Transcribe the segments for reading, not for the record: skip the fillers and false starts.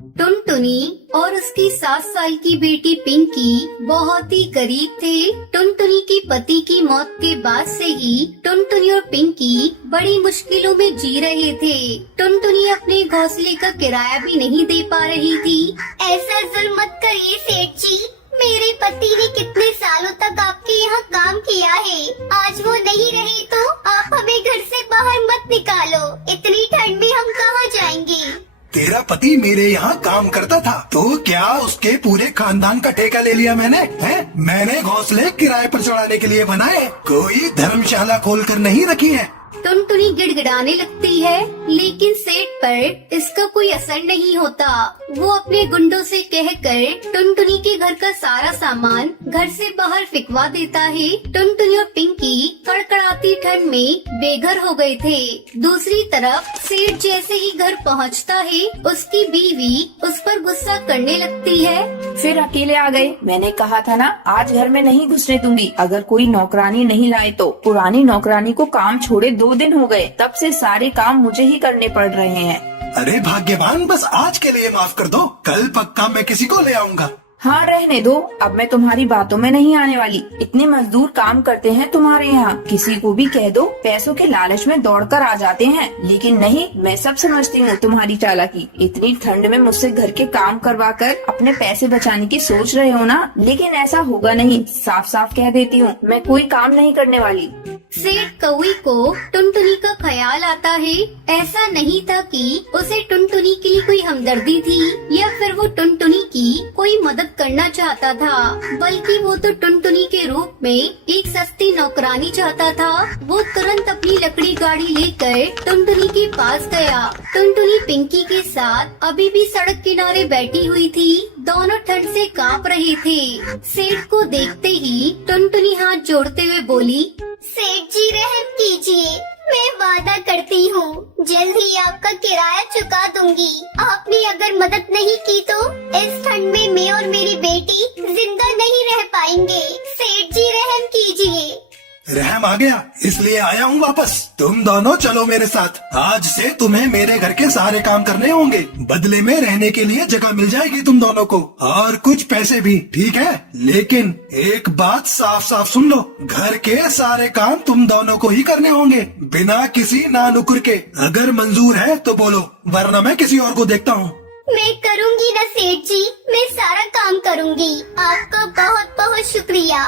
टुनटुनी और उसकी 7 साल की बेटी पिंकी बहुत ही करीब थे। टुनटुनी के पति की मौत के बाद से ही टुनटुनी और पिंकी बड़ी मुश्किलों में जी रहे थे। टुनटुनी अपने घोंसले का किराया भी नहीं दे पा रही थी। ऐसा जुल्म मत करिए सेठ जी, मेरे पति ने कितने सालों तक आपके यहाँ काम किया है। आज वो नहीं रहे तो आप हमें घर से बाहर मत निकालो। इतनी ठंड में हम कहाँ जाएंगे। तेरा पति मेरे यहाँ काम करता था तो क्या उसके पूरे खानदान का ठेका ले लिया मैंने? मैंने घोंसले किराए पर चढ़ाने के लिए बनाए, कोई धर्मशाला खोलकर नहीं रखी है। टुनटुनी गिड़गिड़ाने लगती है, लेकिन सेठ पर इसका कोई असर नहीं होता। वो अपने गुंडों से कहकर टुनटुनी के घर का सारा सामान घर से बाहर फिकवा देता है। टुनटुनी और पिंकी कड़कड़ाती ठंड में बेघर हो गए थे। दूसरी तरफ सेठ जैसे ही घर पहुंचता है, उसकी बीवी उस पर गुस्सा करने लगती है। फिर अकेले आ गए। मैंने कहा था ना, आज घर में नहीं घुसने दूंगी अगर कोई नौकरानी नहीं लाए तो। पुरानी नौकरानी को काम छोड़े 2 दिन हो गए, तब से सारे काम मुझे ही करने पड़ रहे हैं। अरे भाग्यवान, बस आज के लिए माफ कर दो, कल पक्का मैं किसी को ले आऊंगा। हाँ रहने दो, अब मैं तुम्हारी बातों में नहीं आने वाली। इतने मजदूर काम करते हैं तुम्हारे यहाँ, किसी को भी कह दो पैसों के लालच में दौड़कर आ जाते हैं। लेकिन नहीं, मैं सब समझती हूँ तुम्हारी चालाकी। इतनी ठंड में मुझसे घर के काम करवा कर अपने पैसे बचाने की सोच रहे हो ना, लेकिन ऐसा होगा नहीं। साफ साफ कह देती हूँ, मैं कोई काम नहीं करने वाली। सेठ कौवी को टुनटुनी का ख्याल आता है। ऐसा नहीं था कि उसे टुनटुनी के लिए कोई हमदर्दी थी या फिर वो टुनटुनी की कोई मदद करना चाहता था, बल्कि वो तो टुनटुनी के रूप में एक सस्ती नौकरानी चाहता था। वो तुरंत अपनी लकड़ी गाड़ी लेकर टुनटुनी के पास गया। टुनटुनी पिंकी के साथ अभी भी सड़क किनारे बैठी हुई थी। दोनों ठंड से कांप रहे थे। सेठ को देखते ही टुनटुनी हाथ जोड़ते हुए बोली, सेठ जी रहम कीजिए, मैं वादा करती हूँ जल्द ही आपका किराया चुका दूंगी। आपने अगर मदद नहीं की तो इस ठंड में मैं और मेरी बेटी जिंदा नहीं रह पाएंगे। सेठ जी रहम कीजिए। रहम आ गया, इसलिए आया हूँ वापस। तुम दोनों चलो मेरे साथ। आज से तुम्हें मेरे घर के सारे काम करने होंगे। बदले में रहने के लिए जगह मिल जाएगी तुम दोनों को, और कुछ पैसे भी, ठीक है? लेकिन एक बात साफ साफ सुन लो, घर के सारे काम तुम दोनों को ही करने होंगे, बिना किसी नानुकुर के। अगर मंजूर है तो बोलो, वरना मैं किसी और को देखता हूँ। मैं करूँगी ना सेठ जी, मैं सारा काम करूँगी। आपका बहुत बहुत शुक्रिया।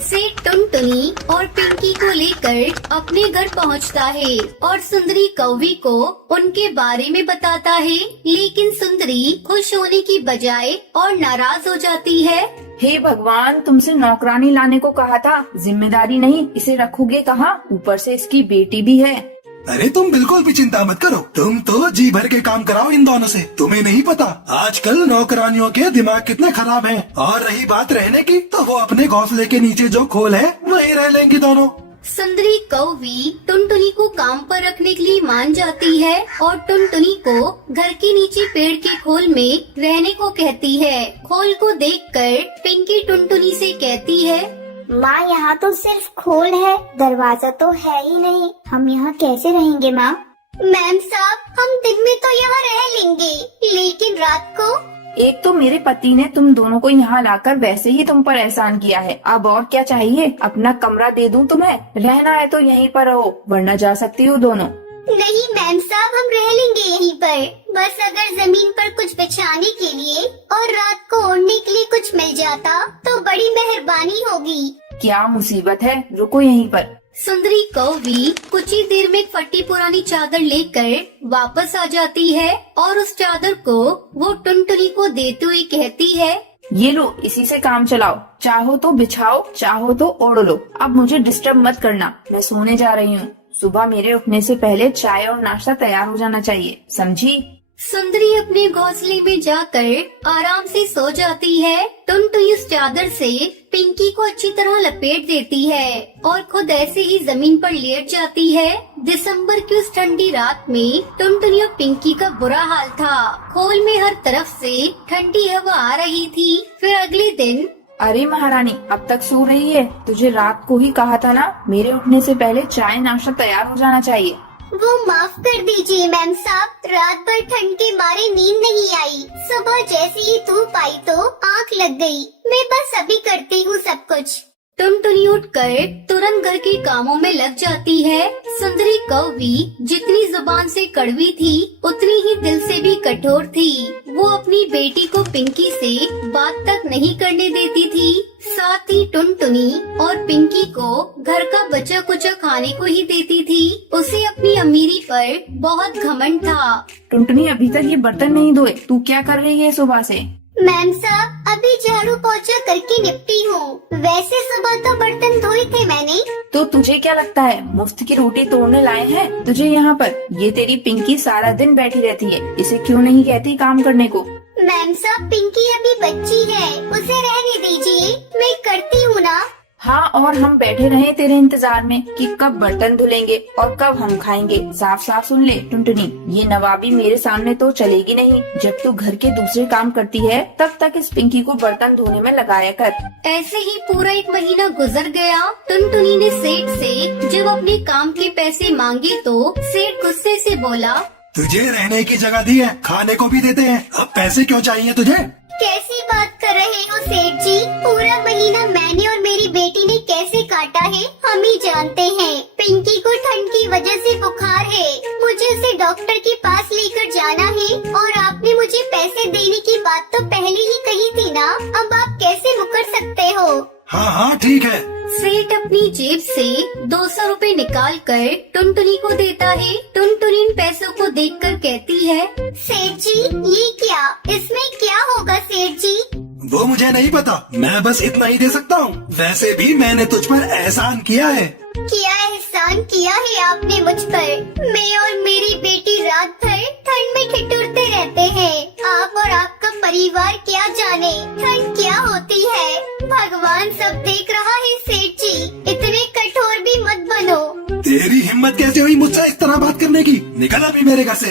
सेठ टुनटुनी और पिंकी को लेकर अपने घर पहुंचता है और सुंदरी कौवी को उनके बारे में बताता है, लेकिन सुंदरी खुश होने की बजाय और नाराज हो जाती है। हे भगवान, तुमसे नौकरानी लाने को कहा था, जिम्मेदारी नहीं, इसे रखोगे कहाँ? ऊपर से इसकी बेटी भी है। अरे तुम बिल्कुल भी चिंता मत करो, तुम तो जी भर के काम कराओ इन दोनों से। तुम्हें नहीं पता आजकल नौकरानियों के दिमाग कितने खराब हैं। और रही बात रहने की, तो वो अपने घोंसले के नीचे जो खोल है वहीं रह लेंगी दोनों। सुंदरी कौवी टुनटुनी को काम पर रखने के लिए मान जाती है और टुनटुनी को घर के नीचे पेड़ के खोल में रहने को कहती है। खोल को देखकर पिंकी टुनटुनी से कहती है, माँ यहाँ तो सिर्फ खोल है, दरवाजा तो है ही नहीं। हम यहाँ कैसे रहेंगे माँ? मैम साहब, हम दिन में तो यहाँ रह लेंगे, लेकिन रात को? एक तो मेरे पति ने तुम दोनों को यहाँ लाकर वैसे ही तुम पर एहसान किया है, अब और क्या चाहिए? अपना कमरा दे दूं तुम्हें? रहना है तो यहीं पर रहो, वरना जा सकती हो दोनों। नहीं मैम साहब, हम रह लेंगे यहीं पर। बस अगर जमीन पर कुछ बिछाने के लिए और रात को ओढ़ने के लिए कुछ मिल जाता तो बड़ी मेहरबानी होगी। क्या मुसीबत है, रुको यहीं पर। सुंदरी कौवी कुछ ही देर में फटी पुरानी चादर लेकर वापस आ जाती है और उस चादर को वो टुनटुनी को देते हुए कहती है, ये लो, इसी से काम चलाओ। चाहो तो बिछाओ, चाहो तो ओढ़ लो। अब मुझे डिस्टर्ब मत करना, मैं सोने जा रही हूँ। सुबह मेरे उठने से पहले चाय और नाश्ता तैयार हो जाना चाहिए, समझी? सुंदरी अपने घोंसले में जाकर आराम से सो जाती है। टुनटुनी उस चादर से पिंकी को अच्छी तरह लपेट देती है और खुद ऐसे ही जमीन पर लेट जाती है। दिसंबर की उस ठंडी रात में टुनटुनी और पिंकी का बुरा हाल था। खोल में हर तरफ से ठंडी हवा आ रही थी। फिर अगले दिन, अरे महारानी, अब तक सो रही है? तुझे रात को ही कहा था ना, मेरे उठने से पहले चाय नाश्ता तैयार हो जाना चाहिए। वो माफ कर दीजिए मैम साहब, रात भर ठंड के मारे नींद नहीं आई। सुबह जैसे ही धूप आई तो आँख लग गई। मैं बस अभी करती हूँ सब कुछ। टुनटुनी उठकर तुरंत घर के कामों में लग जाती है। सुंदरी कौवी जितनी जुबान से कड़वी थी उतनी ही दिल से भी कठोर थी। वो अपनी बेटी को पिंकी से बात तक नहीं करने देती थी। साथ ही टुनटुनी और पिंकी को घर का बचा कुचा खाने को ही देती थी। उसे अपनी अमीरी पर बहुत घमंड था। टुनटुनी अभी तक ये बर्तन नहीं धोए, तू क्या कर रही है सुबह से? मैम साहब अभी झाड़ू पोछा करके निपटी हूँ। वैसे सुबह तो बर्तन धोए थे मैंने। तो तुझे क्या लगता है मुफ्त की रोटी तोड़ने लाए हैं तुझे यहाँ पर? ये तेरी पिंकी सारा दिन बैठी रहती है, इसे क्यों नहीं कहती काम करने को? मैम साहब पिंकी अभी बच्ची है, उसे रहने दीजिए, मैं करती हूँ ना। हाँ, और हम बैठे रहे तेरे इंतजार में कि कब बर्तन धुलेंगे और कब हम खाएंगे। साफ साफ सुन ले टुनटुनी, ये नवाबी मेरे सामने तो चलेगी नहीं। जब तू घर के दूसरे काम करती है तब तक इस पिंकी को बर्तन धोने में लगाया कर। ऐसे ही पूरा 1 महीना गुजर गया। टुनटुनी ने सेठ से जब अपने काम के पैसे मांगे तो सेठ गुस्से से बोला, तुझे रहने की जगह दी है, खाने को भी देते हैं, अब पैसे क्यों चाहिए तुझे? कैसी बात कर रहे हो सेठ जी? पूरा महीना मैंने और मेरी बेटी ने कैसे काटा है हम ही जानते हैं। पिंकी को ठंड की वजह से बुखार है, मुझे उसे डॉक्टर के पास लेकर जाना है और आपने मुझे पैसे देने की बात तो पहले ही कही थी ना, अब आप कैसे मुकर सकते हो? हाँ हाँ ठीक है। सेठ अपनी जेब से 200 रुपए निकाल कर टुनटुनी को देता है। टुनटुनी इन पैसों को देखकर कहती है, सेठ जी ये क्या, इसमें क्या होगा सेठ जी? वो मुझे नहीं पता, मैं बस इतना ही दे सकता हूँ। वैसे भी मैंने तुझ पर एहसान किया है। क्या एहसान किया है आपने मुझ पर? मैं और मेरी बेटी रात भर ठंड में ठिठुरते रहते हैं। आप और आपका परिवार क्या जाने ठंड क्या होती है। भगवान सब देख रहा है सेठ जी, इतने कठोर भी मत बनो। तेरी हिम्मत कैसे हुई मुझसे इस तरह बात करने की? निकल अभी मेरे घर से।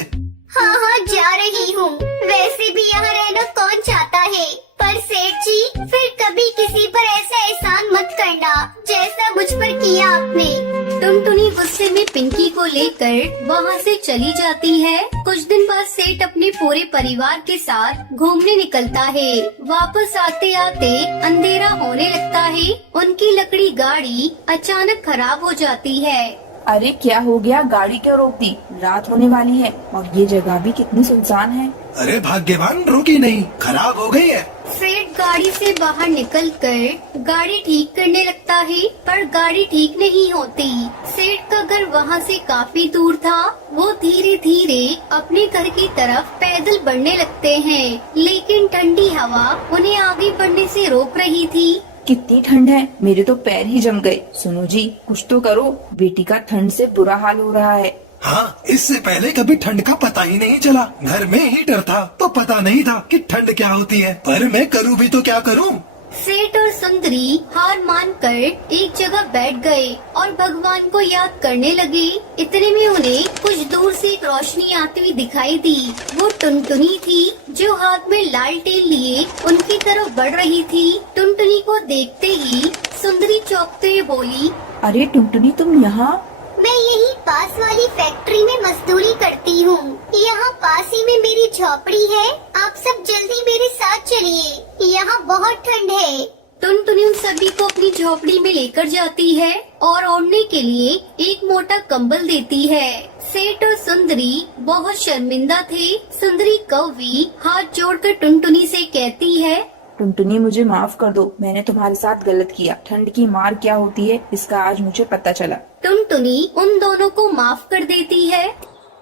हाँ हाँ जा रही हूँ, वैसे भी यहाँ रहना कौन चाहता है। पर सेठ जी फिर कभी किसी पर ऐसा एहसान मत करना जैसा मुझ पर किया आपने। टुनटुनी गुस्से में पिंकी को लेकर वहाँ से चली जाती है। कुछ दिन बाद सेठ अपने पूरे परिवार के साथ घूमने निकलता है। वापस आते आते अंधेरा होने लगता है। उनकी लकड़ी गाड़ी अचानक खराब हो जाती है। अरे क्या हो गया, गाड़ी क्यों रोक दी? रात होने वाली है और ये जगह भी कितनी सुनसान है। अरे भाग्यवान, रुकी नहीं, खराब हो गई है। सेठ गाड़ी से बाहर निकलकर गाड़ी ठीक करने लगता है, पर गाड़ी ठीक नहीं होती। सेठ का घर वहाँ से काफी दूर था। वो धीरे धीरे अपने घर की तरफ पैदल बढ़ने लगते हैं, लेकिन ठंडी हवा उन्हें आगे बढ़ने से रोक रही थी। कितनी ठंड है, मेरे तो पैर ही जम गए। सुनो जी कुछ तो करो, बेटी का ठंड से बुरा हाल हो रहा है। हाँ, इससे पहले कभी ठंड का पता ही नहीं चला। घर में हीटर था तो पता नहीं था कि ठंड क्या होती है, पर मैं करूँ भी तो क्या करूँ। सेठ और सुंदरी हार मानकर एक जगह बैठ गए और भगवान को याद करने लगे। इतने में उन्हें कुछ दूर से एक रोशनी आती हुई दिखाई दी। वो टुनटुनी थी जो हाथ में लालटेन लिए उनकी तरफ बढ़ रही थी। टुनटुनी को देखते ही सुंदरी चौंकते हुए बोली, अरे टुनटुनी तुम यहाँ? मैं यही पास वाली फैक्ट्री में मजदूरी करती हूँ। यहाँ पास ही में मेरी झोपड़ी है, आप सब जल्दी मेरे साथ चलिए, यहाँ बहुत ठंड है। टुनटुनी उन सभी को अपनी झोपड़ी में लेकर जाती है और ओढ़ने के लिए एक मोटा कंबल देती है। सेठ और सुंदरी बहुत शर्मिंदा थे। सुंदरी कौवी हाथ जोड़कर टुनटुनी से कहती है, टुनटुनी मुझे माफ कर दो, मैंने तुम्हारे साथ गलत किया। ठंड की मार क्या होती है इसका आज मुझे पता चला। टुनटुनी उन दोनों को माफ कर देती है।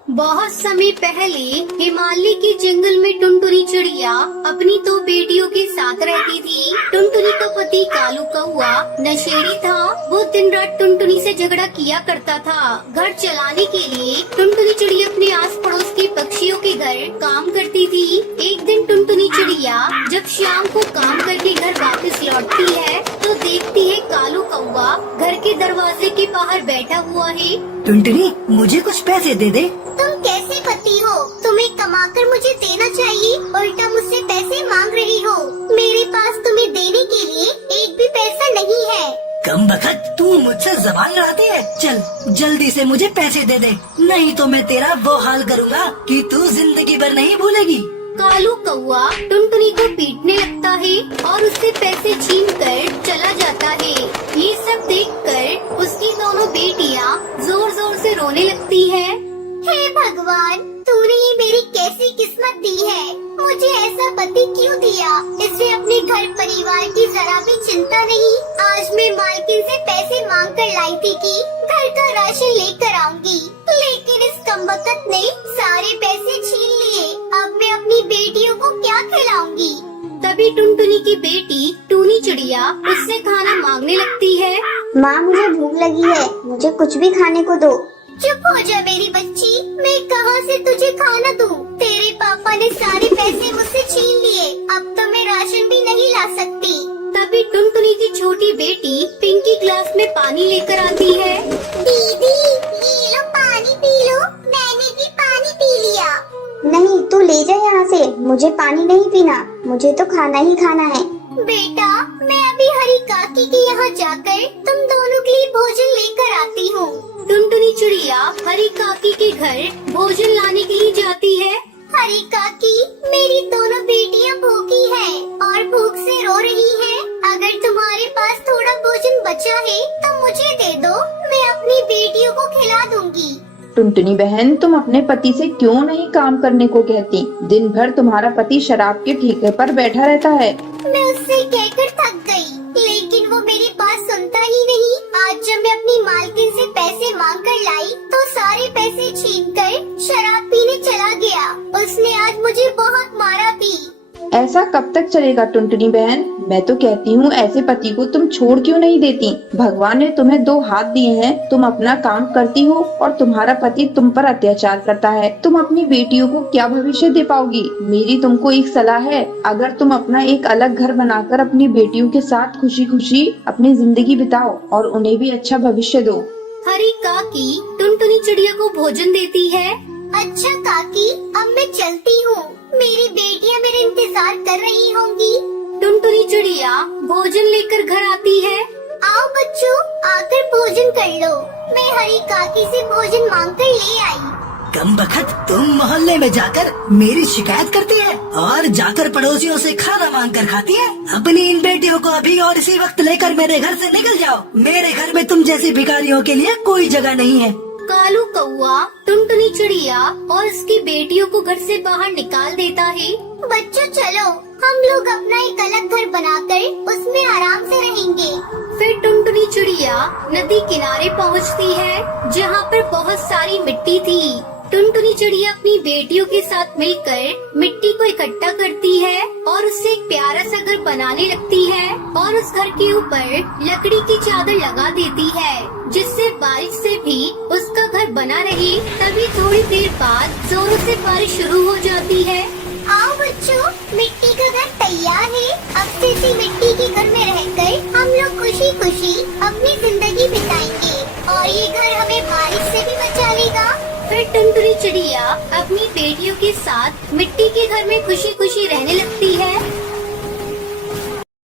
बहुत समय पहले हिमालय के जंगल में टुनटुनी चिड़िया अपनी 2 बेटियों के साथ रहती थी। टुनटुनी का पति कालू कौआ नशेड़ी था। वो दिन रात टुनटुनी से झगड़ा किया करता था। घर चलाने के लिए टुनटुनी चिड़िया अपने आस पड़ोस के पक्षियों के घर काम करती थी। एक दिन टुनटुनी चिड़िया जब शाम को काम करके घर वापस लौटती है तो देखती है कालू कौआ घर के दरवाजे के बाहर बैठा हुआ है। टुनटुनी मुझे कुछ पैसे दे दे। तुम कैसे पति हो, तुम्हें कमाकर मुझे देना चाहिए, उल्टा मुझसे पैसे मांग रही हो। मेरे पास तुम्हें देने के लिए एक भी पैसा नहीं है। कम बखत तू मुझसे जबान लड़ाती है। चल जल्दी से मुझे पैसे दे दे, नहीं तो मैं तेरा वो हाल करूँगा कि तू जिंदगी भर नहीं भूलेगी। कालू कौआ टुनटुनी को पीटने लगता है और उससे पैसे छीन कर चला जाता है। ये सब देखकर उसकी दोनों बेटियां जोर जोर से रोने लगती हैं। हे भगवान, तूने ये मेरी कैसी किस्मत दी है। मुझे ऐसा पति क्यों दिया। इसे अपने घर परिवार की जरा भी चिंता नहीं। आज मैं मालकिन से पैसे मांग कर लाई थी कि घर का राशन लेकर आऊंगी, लेकिन इस कमबख्त ने सारे पैसे छीन लिए। अब मैं अपनी बेटियों को क्या खिलाऊंगी। तभी टुनटुनी की बेटी टूनी चिड़िया उससे खाना मांगने लगती है। माँ, मुझे भूख लगी है, मुझे कुछ भी खाने को दो। चुप हो जा मेरी बच्ची, मैं कहाँ से तुझे खाना दूँ। तेरे पापा ने सारे पैसे मुझसे छीन लिए, अब तो मैं राशन भी नहीं ला सकती। तभी टुनटुनी की छोटी बेटी पिंकी ग्लास में पानी लेकर आती है। दीदी, ये लो पानी पी लो। मैंने भी पानी पी लिया। नहीं, तू ले जा यहाँ से, मुझे पानी नहीं पीना, मुझे तो खाना ही खाना है। बेटा, मैं अभी हरी काकी के यहाँ जाकर तुम दोनों के लिए भोजन लेकर आती हूँ। टुनटुनी चिड़िया हरी काकी के घर भोजन लाने के लिए जाती है। हरी काकी, मेरी दोनों बेटियाँ भूखी हैं और भूख से रो रही हैं। अगर तुम्हारे पास थोड़ा भोजन बचा है तो मुझे दे दो, मैं अपनी बेटियों को खिला दूंगी। टुनटुनी बहन, तुम अपने पति से क्यों नहीं काम करने को कहती? दिन भर तुम्हारा पति शराब के ठेके पर बैठा रहता है। मैं उससे कहकर थक गई, लेकिन वो मेरी बात सुनता ही नहीं। आज जब मैं अपनी मालकिन से पैसे मांग कर लाई तो सारे पैसे छीनकर शराब पीने चला गया। उसने आज मुझे बहुत मारा भी। ऐसा कब तक चलेगा टुनटुनी बहन? मैं तो कहती हूँ ऐसे पति को तुम छोड़ क्यों नहीं देती? भगवान ने तुम्हें दो हाथ दिए हैं, तुम अपना काम करती हो और तुम्हारा पति तुम पर अत्याचार करता है। तुम अपनी बेटियों को क्या भविष्य दे पाओगी? मेरी तुमको एक सलाह है, अगर तुम अपना एक अलग घर बनाकर अपनी बेटियों के साथ खुशी खुशी अपनी जिंदगी बिताओ और उन्हें भी अच्छा भविष्य दो। हरी काकी टुनटुनी चिड़िया को भोजन देती है। अच्छा काकी, अब मैं चलती हूँ, मेरी बेटियाँ मेरे इंतजार कर रही होंगी। टुनटुनी चिड़िया भोजन लेकर घर आती है। आओ बच्चों, आकर भोजन कर लो। मैं हरी काकी से भोजन मांग कर ले आई। कम बखत तुम मोहल्ले में जाकर मेरी शिकायत करती है और जाकर पड़ोसियों से खाना मांग कर खाती है। अपनी इन बेटियों को अभी और इसी वक्त लेकर मेरे घर से निकल जाओ। मेरे घर में तुम जैसी भिखारियों के लिए कोई जगह नहीं है। कालू कौआ टुनटुनी चिड़िया और उसकी बेटियों को घर से बाहर निकाल देता है। बच्चों चलो, हम लोग अपना एक अलग घर बनाकर उसमें आराम से रहेंगे। फिर टुनटुनी चिड़िया नदी किनारे पहुंचती है, जहां पर बहुत सारी मिट्टी थी। टुनटुनी चिड़िया अपनी बेटियों के साथ मिलकर मिट्टी को इकट्ठा करती है और उससे एक प्यारा सा घर बनाने लगती है और उस घर के ऊपर लकड़ी की चादर लगा देती है, जिससे बारिश से भी उसका घर बना रहे। तभी थोड़ी देर बाद जोरों से बारिश शुरू हो जाती है। आओ बच्चों, मिट्टी का घर तैयार है। अब से इसी मिट्टी के घर में रहकर हम लोग खुशी खुशी अपनी जिंदगी बिताएंगे और ये घर हमें बारिश से भी बचा लेगा। फिर टुनटुनी चिड़िया अपनी बेटियों के साथ मिट्टी के घर में खुशी खुशी रहने लगती है।